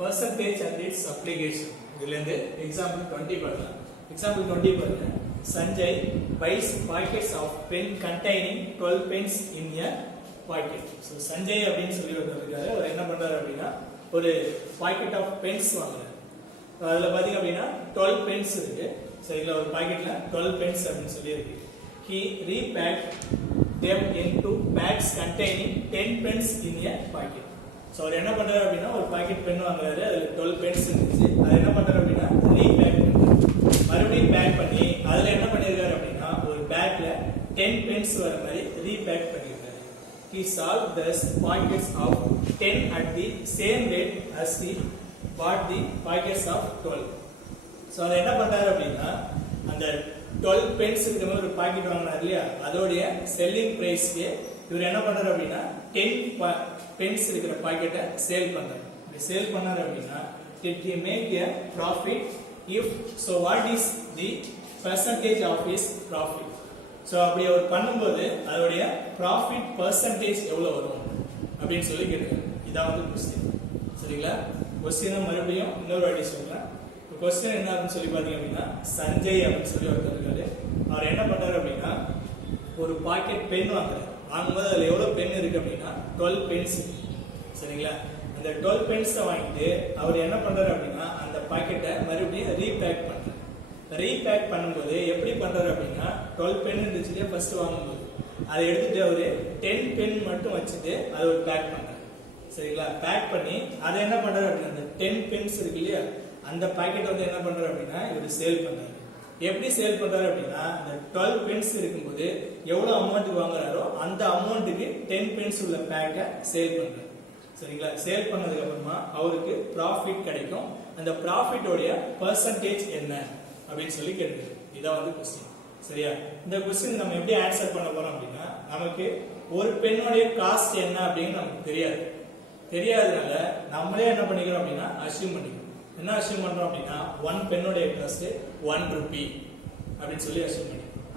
percentage and its application. இதுல இருந்து example 20 பார்க்கலாம். Example 20 பாருங்க. Sanjay buys packets of pen containing 12 pens in a packet. So Sanjay அப்படினு சொல்லி வந்திருக்காரு. அவர் என்ன பண்றாரு அப்படினா ஒரு packet of pens வாங்குறாரு. அதுல பாத்தீங்க அப்படினா 12 pens இருக்கு. சரிங்களா, ஒரு பாக்கெட்ல 12 pens அப்படினு சொல்லி இருக்கு. He repacked them into bags containing 10 pens in a packet. So அவர் என்ன பண்றாரு அப்படினா ஒரு பாக்கெட் பென் வாங்குறாரு. அதுல 12 pens இருந்துச்சு. அது என்ன பண்றாரு அப்படினா ரீபேக் பண்றாரு. மறுபடியும் பேக் பண்ணி அதுல என்ன பண்ணிருக்காரு அப்படினா ஒரு பேக்ல 10 pens வர மாதிரி ரீபேக் பண்ணிருக்காரு. He sold these packets of 10 at the same rate as he bought the packets of 12. So அதை என்ன பண்றாரு அப்படினா அந்த 12 pens இருக்கிற மாதிரி ஒரு பாக்கெட் வாங்குறாரு இல்லையா, அதோடைய செல்லிங் பிரைஸ்க்கு இவர் என்ன பண்றாரு அப்படினா 10 pens இருக்கிற பாக்கெட்டை சேல் பண்றாரு. இப்படி சேல் பண்ணாரு அப்படினா did he make a profit? If so, what is the percentage of his profit? So அப்படி அவர் பண்ணும்போது அதோடைய profit percentage எவ்வளவு வரும் அப்படினு சொல்லி கேக்குறாங்க. இதான் வந்து क्वेश्चन. சரிங்களா, क्वेश्चனை மறுபடியும் இன்னொரு வாட்டி சொல்றேன். क्वेश्चन என்ன அப்படினு சொல்லி பாத்தீங்க அப்படினா சஞ்சய் அப்படினு சொல்லி ஒருத்தர் இருக்காரு. அவர் என்ன பண்றாரு அப்படினா ஒரு பாக்கெட் பென் வாங்குறாரு. வாங்கும்போது அதுல எவ்வளவு பென் இருக்கு அப்படினா 12 pens. சரிங்களா, அந்த 12 pens வாங்கிட்டு அவர் என்ன பண்றாரு அப்படினா அந்த பாக்கெட்டை மறுபடியும் ரீபேக் பண்றாரு. ரீபேக் பண்ணும்போது எப்படி பண்றாரு அப்படினா 12 பென் இருந்துச்சு ஃபர்ஸ்ட் வாங்கும்போது அதை எடுத்துட்டு அவரு 10 பென் மட்டும் வச்சுட்டு அதை ஒரு பேக் பண்றாரு. சரிங்களா, பேக் பண்ணி அதை என்ன பண்றாரு அப்படினா அந்த 10 pens இருக்கு இல்லையா, அந்த பாக்கெட் வந்து என்ன பண்றாரு அப்படினா இவர் சேல் பண்றாரு. எப்படி சேல் பண்றாரு அப்படினா அந்த 12 pens இருக்கும்போது எவ்வளவு அமௌண்ட் வாங்குறாரோ அந்த அமௌண்ட்டுக்கு 10 pens உள்ள பேக்கை சேல் பண்றாரு. சரிங்களா, சேல் பண்ணதுக்கு அப்புறமா அவருக்கு ப்ராஃபிட் கிடைக்கும். அந்த ப்ராஃபிட்டோட பெர்சன்டேஜ் என்ன அப்படின்னு சொல்லி கேட்குது. இதான் வந்து क्वेश्चन. சரியா, இந்த क्वेश्चन நம்ம எப்படி ஆன்சர் பண்ண போறோம் அப்படின்னா நமக்கு ஒரு பென்னோட காஸ்ட் என்ன அப்படின்னு நமக்கு தெரியாதனால நம்மளே என்ன பண்ணிக்கிறோம் அப்படின்னா அஸ்யூம் பண்ணிக்கிறோம். என்ன அஸ்யூம் பண்றோம் அப்படின்னா 1 பென்னோட காஸ்ட் 1 ரூபி அப்படின்னு சொல்லி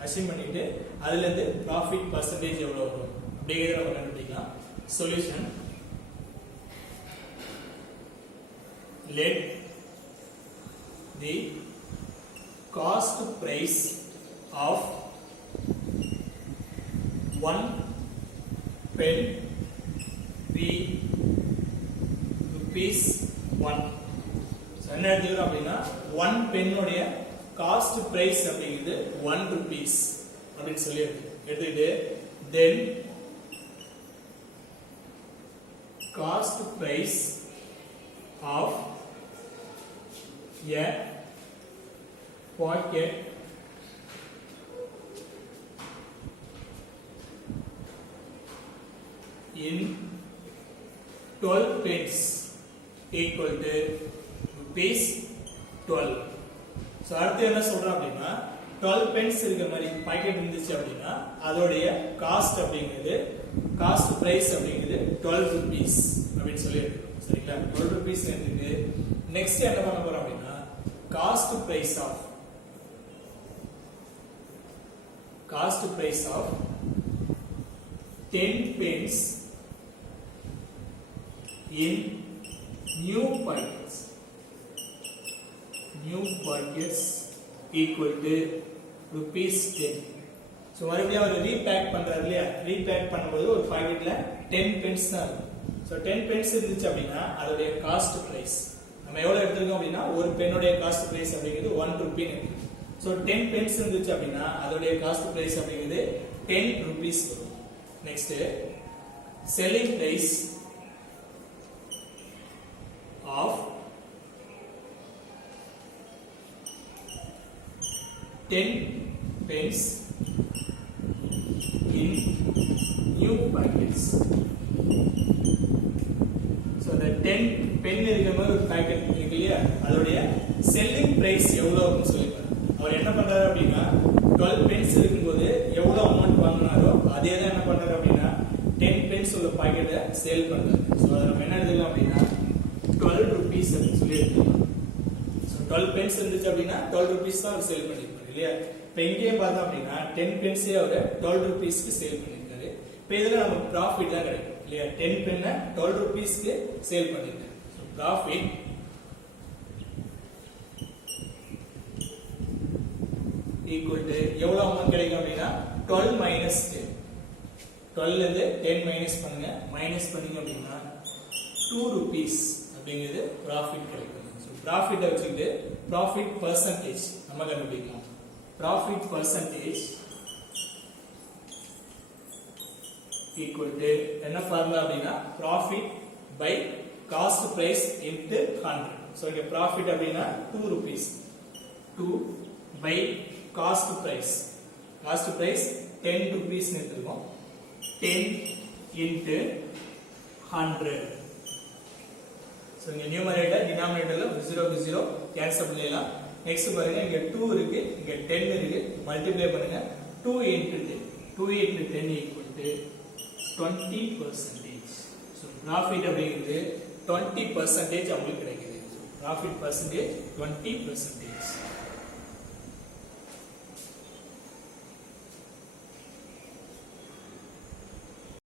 அஸ்யூம் பண்ணிட்டு அதுல இருந்து ப்ராஃபிட் பெர்சன்டேஜ் எவ்வளவு வரும் அப்படிங்கறத நம்ம கண்டுபிடிக்கலாம். Solution: let the cost price of 1 pen be ₹1. என்ன எடுத்துக்கிறோம் அப்படின்னா 1 பென்னோட காஸ்ட் பிரைஸ் அப்படிங்கிறது 1 rupees அப்படின்னு சொல்லி எடுத்துக்கிட்டு then cost price of a pocket in 12 pence equal to ₹12. So அடுத்து என்ன சொல்றோம் அப்படின்னா 12 pence இருக்கிற மாதிரி பாக்கெட் இருந்துச்சு அப்படின்னா அதோடைய காஸ்ட் அப்படிங்கிறது காஸ்ட் பிரைஸ் அப்படிங்கிறது 12 rupees அப்படின்னு சொல்லி எடுக்கிறோம். சரிங்களா, 12 rupees இருக்கு. நெக்ஸ்ட் என்ன பண்ண போறோம் அப்படின்னா cost price of 10 pence in new packets equal to ₹10. So மறுபடியும் அவர் ரீபேக் பண்றாரு இல்லையா, ரீபேக் பண்ணும்போது ஒரு பாக்கெட்ல 10 pence தான் இருக்கும். ஸோ 10 pence இருந்துச்சு அப்படின்னா அதோடைய காஸ்ட் பிரைஸ் நம்ம எவ்வளவு எடுத்துருக்கோம் அப்படின்னா ஒரு பென்னோட காஸ்ட் பிரைஸ் அப்படிங்கிறது 1 ரூபி. ஸோ 10 pence இருந்துச்சு அப்படின்னா அதோடைய காஸ்ட் பிரைஸ் அப்படிங்கிறது 10 rupees வரும். Next selling price of 10 pence in new packets. So the 10 pen இருக்கிற மாதிரி ஒரு பாக்கெட் இருக்கு இல்லையா, அதோடைய செல்லிங் பிரைஸ் எவ்வளவுன்னு சொல்லிப்பாரு. அவர் என்ன பண்றாரு அப்படின்னா 12 pence இருக்கும்போது எவ்வளவு அமௌண்ட் வாங்கினாரோ அதே தான் என்ன பண்றாரு அப்படின்னா 10 pence உள்ள பாக்கெட்டை சேல் பண்றாரு. ஸோ அதை நம்ம என்ன எடுத்துக்கலாம் அப்படின்னா 12 rupees அப்படின்னு சொல்லி எடுத்துக்கலாம். ஸோ 12 pence இருந்துச்சு அப்படின்னா 12 rupees தான் அவர் சேல் பண்ணிருப்பாரு இல்லையா. இப்போ இங்கேயும் பார்த்தோம் அப்படின்னா 10 pence அவர் 12 rupeesக்கு சேல் பண்ணிருக்காரு. இப்போ இதுல நமக்கு ப்ராஃபிட் தான் கிடைக்கும் இல்லையா. 10 பென்னை 12 rupeesக்கு சேல் பண்ணிருக்காரு. profit equal to எவ்வளவு அமௌண்ட் கிடைக்கும் அப்படின்னா 12 minus 10 12 ல இருந்து 10 மைனஸ் பண்ணுங்க மைனஸ் பண்ணீங்க அப்படின்னா 2 rupees அப்படிங்கிறது profit கிடைக்கும் சோ profit வச்சுக்கிட்டு profit percentage நம்ம கண்டுபிடிக்கலாம் profit percentage equal to என்ன ஃபார்முலா அப்படின்னா profit by cost price into 100 so இங்க profit அப்படின்னா 2 rupees 2 by cost price 10 rupees னு எடுத்துக்கோம் 10 into 100 so இங்க numerator denominatorல 0 cancel பண்ணிடலாம் next பாருங்க இங்க 2 இருக்கு இங்க 10 இருக்கு மல்டிப்ளை பண்ணுங்க 2 into 10 equal to 20%. So profit அப்படிங்கிறது 20% உங்களுக்கு கிடைக்குது. Profit percentage 20%.